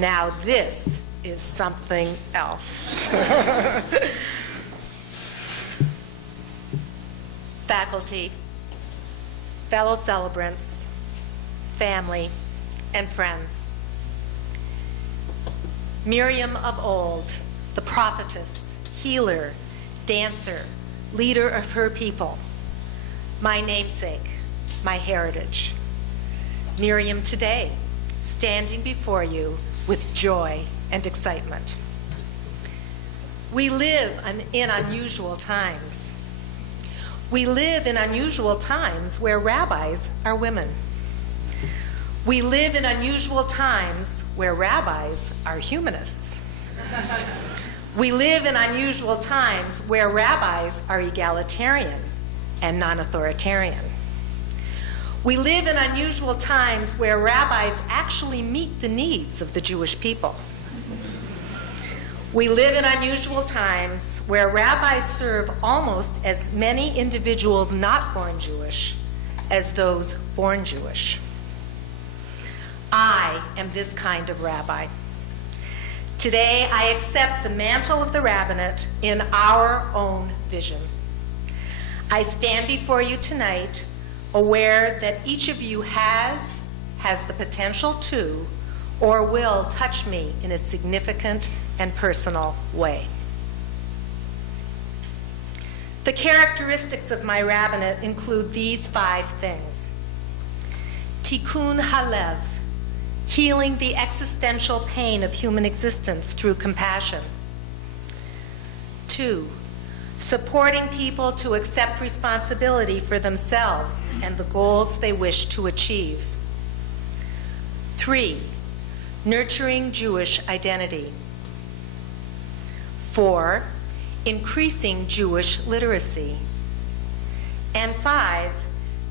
Now this is something else. Faculty, fellow celebrants, family, and friends. Miriam of old, the prophetess, healer, dancer, leader of her people, my namesake, my heritage. Miriam today, standing before you with joy and excitement. We live in unusual times. We live in unusual times where rabbis are women. We live in unusual times where rabbis are humanists. We live in unusual times where rabbis are egalitarian and non-authoritarian. We live in unusual times where rabbis actually meet the needs of the Jewish people. We live in unusual times where rabbis serve almost as many individuals not born Jewish as those born Jewish. I am this kind of rabbi. Today, I accept the mantle of the rabbinate in our own vision. I stand before you tonight aware that each of you has the potential to or will touch me in a significant and personal way. The characteristics of my rabbinate include these 5 things. Tikkun halev, healing the existential pain of human existence through compassion. 2, supporting people to accept responsibility for themselves and the goals they wish to achieve. 3, nurturing Jewish identity. 4, increasing Jewish literacy. And 5,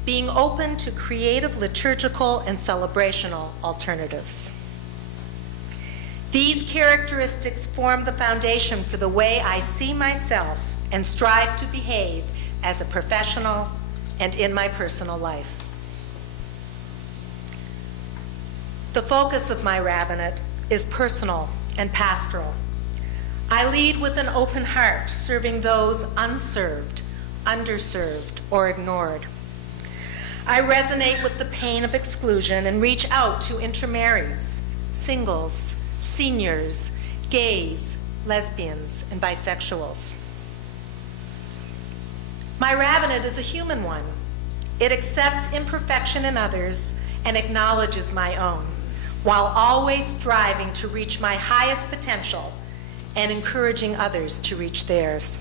being open to creative liturgical and celebrational alternatives. These characteristics form the foundation for the way I see myself and strive to behave as a professional and in my personal life. The focus of my rabbinate is personal and pastoral. I lead with an open heart, serving those unserved, underserved, or ignored. I resonate with the pain of exclusion and reach out to intermarrieds, singles, seniors, gays, lesbians, and bisexuals. My rabbinate is a human one. It accepts imperfection in others and acknowledges my own, while always striving to reach my highest potential and encouraging others to reach theirs.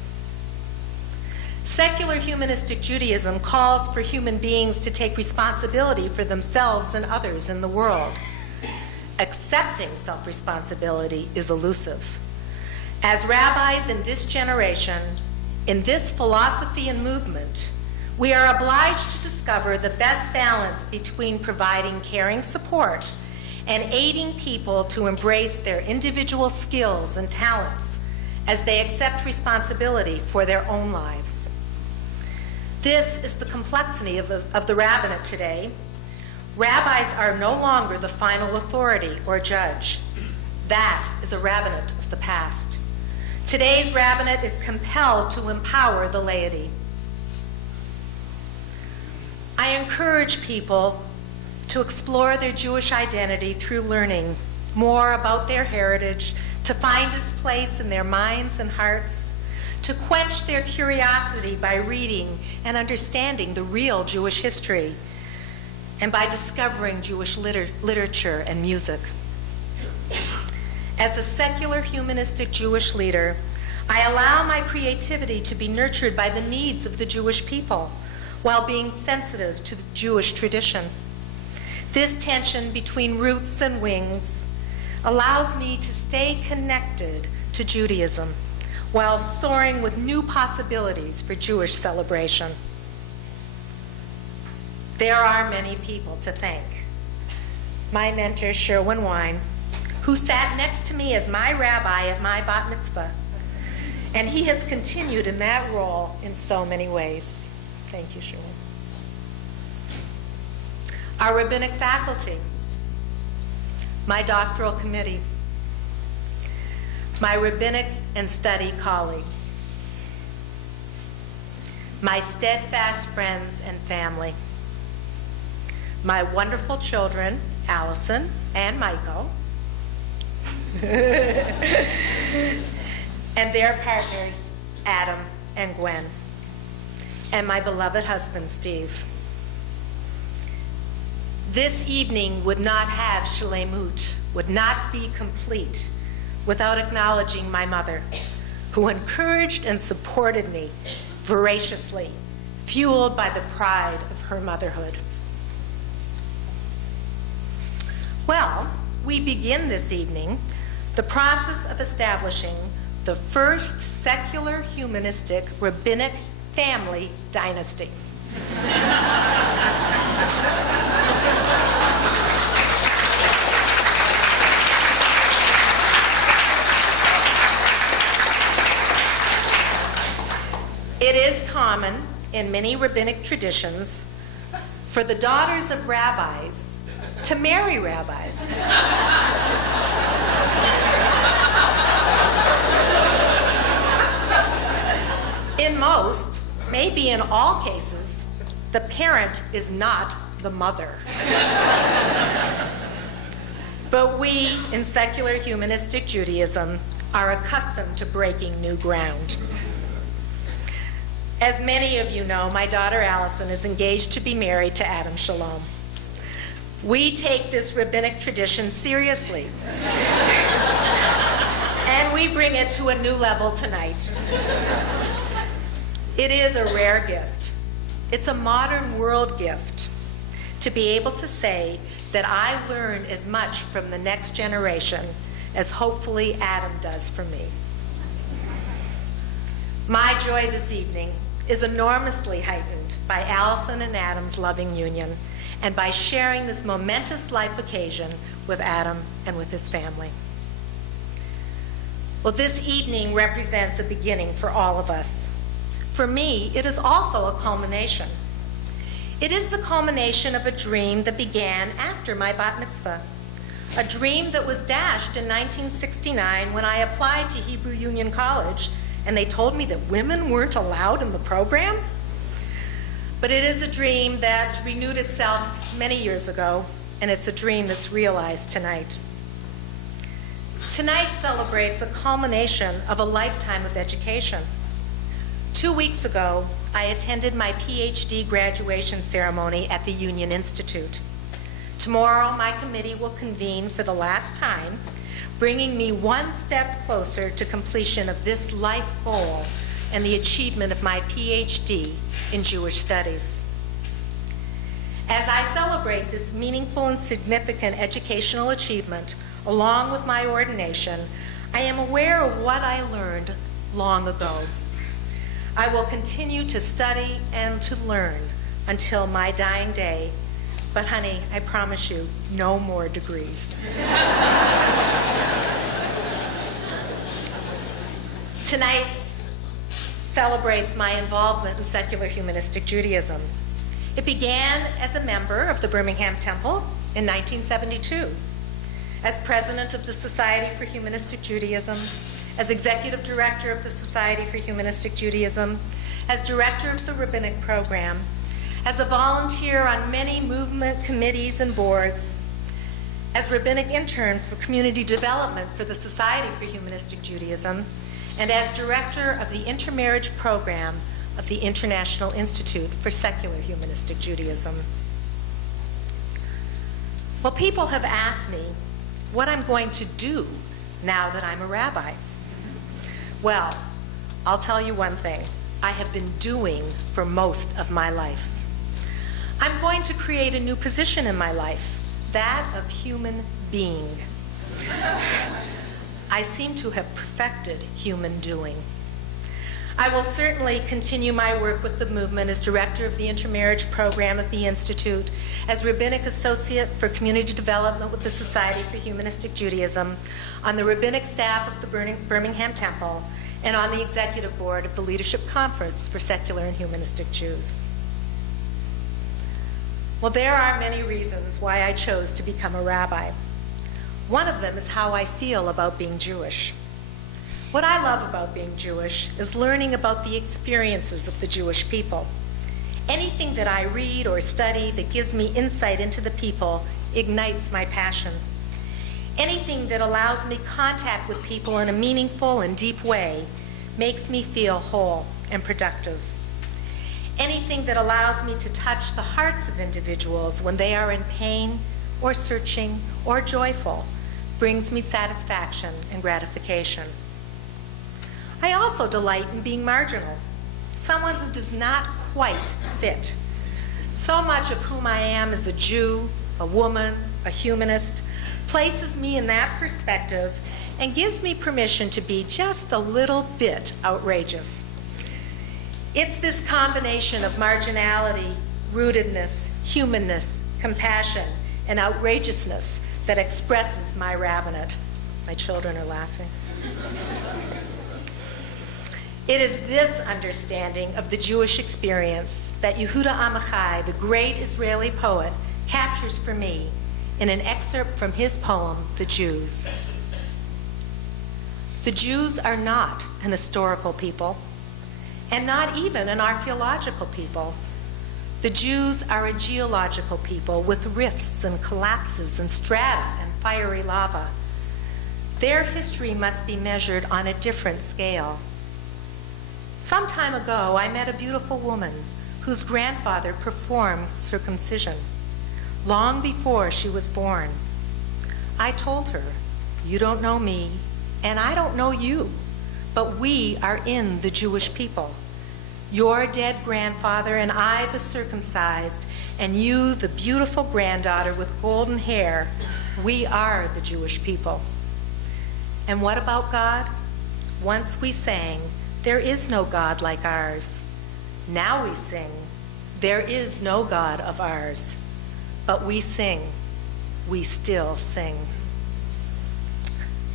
Secular humanistic Judaism calls for human beings to take responsibility for themselves and others in the world. Accepting self-responsibility is elusive. As rabbis in this generation, in this philosophy and movement, we are obliged to discover the best balance between providing caring support and aiding people to embrace their individual skills and talents as they accept responsibility for their own lives. This is the complexity of the rabbinate today. Rabbis are no longer the final authority or judge. That is a rabbinate of the past. Today's rabbinate is compelled to empower the laity. I encourage people to explore their Jewish identity through learning more about their heritage, to find its place in their minds and hearts, to quench their curiosity by reading and understanding the real Jewish history, and by discovering Jewish literature and music. As a secular humanistic Jewish leader, I allow my creativity to be nurtured by the needs of the Jewish people while being sensitive to the Jewish tradition. This tension between roots and wings allows me to stay connected to Judaism while soaring with new possibilities for Jewish celebration. There are many people to thank. My mentor, Sherwin Wine, who sat next to me as my rabbi at my bat mitzvah, and he has continued in that role in so many ways. Thank you, Sherwin. Our rabbinic faculty, my doctoral committee, my rabbinic and study colleagues, my steadfast friends and family, my wonderful children, Allison and Michael, and their partners, Adam and Gwen, and my beloved husband, Steve. This evening would not have Shlemut, would not be complete without acknowledging my mother, who encouraged and supported me voraciously, fueled by the pride of her motherhood. Well, we begin this evening the process of establishing the first secular humanistic rabbinic family dynasty. It is common in many rabbinic traditions for the daughters of rabbis to marry rabbis. In most, maybe in all cases, the parent is not the mother. But we, in secular humanistic Judaism, are accustomed to breaking new ground. As many of you know, my daughter Allison is engaged to be married to Adam Shalom. We take this rabbinic tradition seriously. And we bring it to a new level tonight. It is a rare gift. It's a modern world gift to be able to say that I learn as much from the next generation as hopefully Adam does from me. My joy this evening is enormously heightened by Allison and Adam's loving union and by sharing this momentous life occasion with Adam and with his family. Well, this evening represents a beginning for all of us. For me, it is also a culmination. It is the culmination of a dream that began after my bat mitzvah, a dream that was dashed in 1969 when I applied to Hebrew Union College and they told me that women weren't allowed in the program. But it is a dream that renewed itself many years ago, and it's a dream that's realized tonight. Tonight celebrates a culmination of a lifetime of education. 2 weeks ago, I attended my PhD graduation ceremony at the Union Institute. Tomorrow, my committee will convene for the last time, bringing me one step closer to completion of this life goal and the achievement of my PhD in Jewish studies. As I celebrate this meaningful and significant educational achievement, along with my ordination, I am aware of what I learned long ago. I will continue to study and to learn until my dying day, but honey, I promise you, no more degrees. Tonight celebrates my involvement in secular humanistic Judaism. It began as a member of the Birmingham Temple in 1972, as president of the Society for Humanistic Judaism, as executive director of the Society for Humanistic Judaism, as director of the rabbinic program, as a volunteer on many movement committees and boards, as rabbinic intern for community development for the Society for Humanistic Judaism, and as director of the intermarriage program of the International Institute for Secular Humanistic Judaism. Well, people have asked me what I'm going to do now that I'm a rabbi. Well, I'll tell you one thing I have been doing for most of my life. I'm going to create a new position in my life, that of human being. I seem to have perfected human doing. I will certainly continue my work with the movement as director of the intermarriage program at the Institute, as rabbinic associate for community development with the Society for Humanistic Judaism, on the rabbinic staff of the Birmingham Temple, and on the executive board of the Leadership Conference for Secular and Humanistic Jews. Well, there are many reasons why I chose to become a rabbi. One of them is how I feel about being Jewish. What I love about being Jewish is learning about the experiences of the Jewish people. Anything that I read or study that gives me insight into the people ignites my passion. Anything that allows me contact with people in a meaningful and deep way makes me feel whole and productive. Anything that allows me to touch the hearts of individuals when they are in pain or searching or joyful brings me satisfaction and gratification. I also delight in being marginal, someone who does not quite fit. So much of whom I am as a Jew, a woman, a humanist, places me in that perspective and gives me permission to be just a little bit outrageous. It's this combination of marginality, rootedness, humanness, compassion, and outrageousness that expresses my rabbinate. My children are laughing. It is this understanding of the Jewish experience that Yehuda Amichai, the great Israeli poet, captures for me in an excerpt from his poem, The Jews. The Jews are not an historical people, and not even an archaeological people. The Jews are a geological people with rifts and collapses and strata and fiery lava. Their history must be measured on a different scale. Some time ago, I met a beautiful woman whose grandfather performed circumcision long before she was born. I told her, "You don't know me, and I don't know you, but we are in the Jewish people. Your dead grandfather and I, the circumcised, and you, the beautiful granddaughter with golden hair, we are the Jewish people." And what about God? Once we sang, "There is no God like ours." Now we sing, "There is no God of ours." But we sing, we still sing.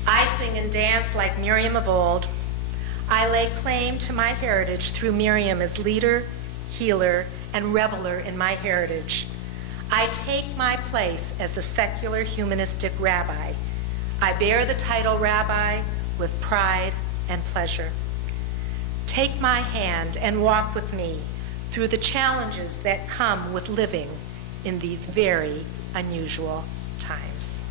I sing and dance like Miriam of old. I lay claim to my heritage through Miriam as leader, healer, and reveler in my heritage. I take my place as a secular humanistic rabbi. I bear the title rabbi with pride and pleasure. Take my hand and walk with me through the challenges that come with living in these very unusual times.